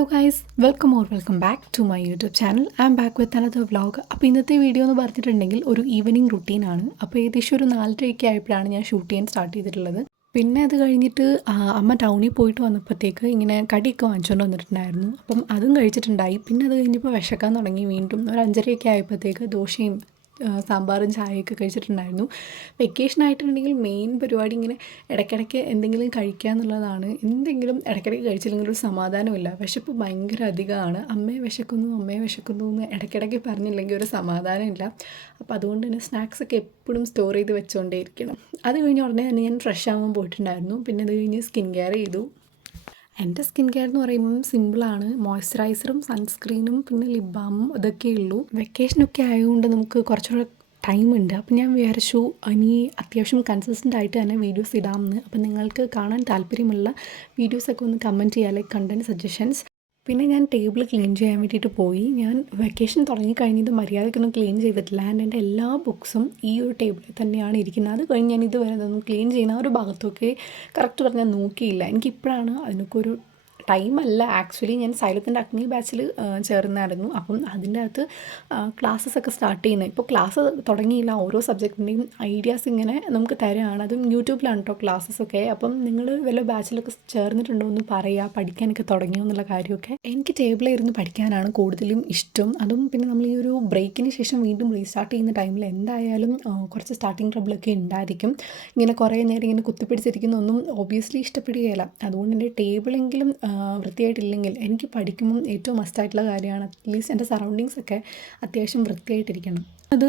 Hello guys, welcome back to my YouTube channel. I am back with another vlog. അപ്പോൾ ഇന്നത്തെ video എന്ന് പറഞ്ഞിട്ടുണ്ടെങ്കിൽ ഒരു ഈവനിങ് റുട്ടീനാണ്. അപ്പോൾ ഏകദേശം ഒരു 4:30 ആയപ്പോഴാണ് ഞാൻ ഷൂട്ട് ചെയ്യാൻ സ്റ്റാർട്ട് ചെയ്തിട്ടുള്ളത്. പിന്നെ അത് കഴിഞ്ഞിട്ട് അമ്മ ടൗണിൽ പോയിട്ട് വന്നപ്പോഴത്തേക്ക് ഇങ്ങനെ കടിയൊക്കെ വാങ്ങിച്ചുകൊണ്ട് വന്നിട്ടുണ്ടായിരുന്നു. അപ്പം അതും കഴിച്ചിട്ടുണ്ടായി. പിന്നെ അത് കഴിഞ്ഞപ്പോൾ വിശക്കാൻ തുടങ്ങി. വീണ്ടും ഒരു 5:30 ആയപ്പോഴത്തേക്ക് ദോശയും സാമ്പാറും ചായയൊക്കെ കഴിച്ചിട്ടുണ്ടായിരുന്നു. വെക്കേഷൻ ആയിട്ടുണ്ടെങ്കിൽ മെയിൻ പരിപാടി ഇങ്ങനെ ഇടയ്ക്കിടയ്ക്ക് എന്തെങ്കിലും കഴിക്കുക എന്നുള്ളതാണ്. എന്തെങ്കിലും ഇടയ്ക്കിടയ്ക്ക് കഴിച്ചില്ലെങ്കിൽ ഒരു സമാധാനമില്ല. വിശപ്പ് ഭയങ്കര അധികമാണ്. അമ്മയെ വിശക്കുന്നു എന്ന് ഇടയ്ക്കിടയ്ക്ക് പറഞ്ഞില്ലെങ്കിൽ ഒരു സമാധാനമില്ല. അപ്പോൾ അതുകൊണ്ട് തന്നെ സ്നാക്സൊക്കെ എപ്പോഴും സ്റ്റോർ ചെയ്ത് വെച്ചുകൊണ്ടേയിരിക്കണം. അത് കഴിഞ്ഞ ഉടനെ തന്നെ ഞാൻ ഫ്രഷ് ആവാൻ പോയിട്ടുണ്ടായിരുന്നു. പിന്നെ അത് കഴിഞ്ഞ് സ്കിൻ കെയർ ചെയ്തു. എൻ്റെ സ്കിൻ കെയർ എന്ന് പറയുമ്പം സിമ്പിളാണ്. മോയ്സ്ചറൈസറും സൺസ്ക്രീനും പിന്നെ ലിപ് ബാമും ഇതൊക്കെ ഉള്ളൂ. വെക്കേഷനൊക്കെ ആയതുകൊണ്ട് നമുക്ക് കുറച്ചുകൂടെ ടൈമുണ്ട്. അപ്പം ഞാൻ വിചാരിച്ചു ഇനി അത്യാവശ്യം കൺസിസ്റ്റൻ്റ് ആയിട്ട് തന്നെ വീഡിയോസ് ഇടാമെന്ന്. അപ്പം നിങ്ങൾക്ക് കാണാൻ താല്പര്യമുള്ള വീഡിയോസൊക്കെ ഒന്ന് കമൻറ്റ് ചെയ്യുക, ലൈക്ക് കണ്ടൻറ്റ് സജഷൻസ്. പിന്നെ ഞാൻ ടേബിൾ ക്ലീൻ ചെയ്യാൻ വേണ്ടിയിട്ട് പോയി. ഞാൻ വെക്കേഷൻ തുടങ്ങിക്കഴിഞ്ഞത് മര്യാദയ്ക്കൊന്നും ക്ലീൻ ചെയ്തിട്ടില്ല. ആൻഡ് എൻ്റെ എല്ലാ ബുക്സും ഈ ഒരു ടേബിളിൽ തന്നെയാണ് ഇരിക്കുന്നത്. അത് കഴിഞ്ഞ് ഞാൻ ഇതുവരെ അതൊന്നും ക്ലീൻ ചെയ്യുന്ന ഒരു ഭാഗത്തൊക്കെ കറക്റ്റ് പറഞ്ഞാൽ നോക്കിയില്ല. എനിക്കിപ്പോഴാണ് അതിനൊക്കെ ഒരു ടൈമല്ല. ആക്ച്വലി ഞാൻ സൈലത്തിൻ്റെ അഗ്നി ബാച്ചിൽ ചേർന്നായിരുന്നു. അപ്പം അതിൻ്റെ അകത്ത് ക്ലാസ്സസൊക്കെ സ്റ്റാർട്ട് ചെയ്യുന്നത്. ഇപ്പോൾ ക്ലാസ് തുടങ്ങിയില്ല. ഓരോ സബ്ജക്റ്റിൻ്റെയും ഐഡിയാസ് ഇങ്ങനെ നമുക്ക് തരുകയാണ്. അതും യൂട്യൂബിലാണ് കേട്ടോ ക്ലാസ്സസൊക്കെ. അപ്പം നിങ്ങൾ വല്ല ബാച്ചിലൊക്കെ ചേർന്നിട്ടുണ്ടോ എന്ന് പറയുക, പഠിക്കാനൊക്കെ തുടങ്ങിയോ എന്നുള്ള കാര്യമൊക്കെ. എനിക്ക് ടേബിളിൽ ഇരുന്ന് പഠിക്കാനാണ് കൂടുതലും ഇഷ്ടം. അതും പിന്നെ നമ്മൾ ഈ ഒരു ബ്രേക്കിന് ശേഷം വീണ്ടും റീസ്റ്റാർട്ട് ചെയ്യുന്ന ടൈമിൽ എന്തായാലും കുറച്ച് സ്റ്റാർട്ടിങ് ട്രബിളൊക്കെ ഉണ്ടായിരിക്കും. ഇങ്ങനെ കുറേ നേരം ഇങ്ങനെ കുത്തിപ്പിടിച്ചിരിക്കുന്നൊന്നും ഒബ്വിയസ്ലി ഇഷ്ടപ്പെടുകയില്ല. അതുകൊണ്ട് എൻ്റെ ടേബിളെങ്കിലും വൃത്തിയായിട്ടില്ലെങ്കിൽ എനിക്ക് പഠിക്കുമ്പം ഏറ്റവും മസ്റ്റായിട്ടുള്ള കാര്യമാണ് അറ്റ്ലീസ്റ്റ് എൻ്റെ സറൗണ്ടിങ്സൊക്കെ അത്യാവശ്യം വൃത്തിയായിട്ടിരിക്കണം. അത്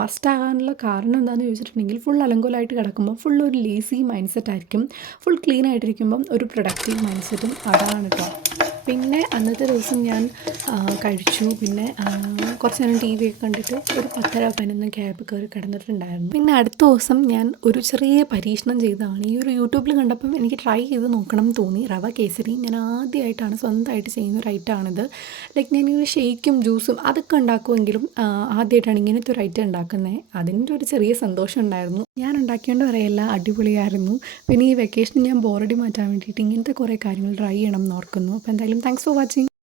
മസ്റ്റാകാനുള്ള കാരണം എന്താണെന്ന് ചോദിച്ചിട്ടുണ്ടെങ്കിൽ ഫുൾ അലങ്കോലമായിട്ട് കിടക്കുമ്പോൾ ഫുൾ ഒരു ലേസി മൈൻഡ് സെറ്റ് ആയിരിക്കും. ഫുൾ ക്ലീൻ ആയിട്ടിരിക്കുമ്പം ഒരു പ്രൊഡക്റ്റീവ് മൈൻഡ് സെറ്റും അതാണ് കേട്ടോ. പിന്നെ അന്നത്തെ ദിവസം ഞാൻ കഴിച്ചു. പിന്നെ കുറച്ച് നേരം ടി വി ഒക്കെ കണ്ടിട്ട് ഒരു 10:30-11 ക്യാബ് കയറി കിടന്നിട്ടുണ്ടായിരുന്നു. പിന്നെ അടുത്ത ദിവസം ഞാൻ ഒരു ചെറിയ പരീക്ഷണം ചെയ്തതാണ്. ഈ ഒരു യൂട്യൂബിൽ കണ്ടപ്പം എനിക്ക് ട്രൈ ചെയ്ത് നോക്കണം എന്ന് തോന്നി. റവ കേസരി ഞാൻ ആദ്യമായിട്ടാണ് സ്വന്തമായിട്ട് ചെയ്യുന്ന ഒരു ഐറ്റമാണിത്. ലൈക്ക് ഞാൻ ഈ ഷേക്കും ജ്യൂസും അതൊക്കെ ഉണ്ടാക്കുമെങ്കിലും ആദ്യമായിട്ടാണ് ഇങ്ങനത്തെ ഒരു ഐറ്റം ഉണ്ടാക്കുന്നത്. അതിൻ്റെ ഒരു ചെറിയ സന്തോഷം ഉണ്ടായിരുന്നു. ഞാൻ ഉണ്ടാക്കിയോണ്ട് പറയല്ല, അടിപൊളിയായിരുന്നു. പിന്നെ ഈ വെക്കേഷന് ഞാൻ ബോറടി മാറ്റാൻ വേണ്ടിയിട്ട് ഇങ്ങനത്തെ കുറേ കാര്യങ്ങൾ ട്രൈ ചെയ്യണം എന്ന് ഓർക്കുന്നു. അപ്പോൾ എന്തായാലും താങ്ക്സ് ഫോർ വാച്ചിങ്.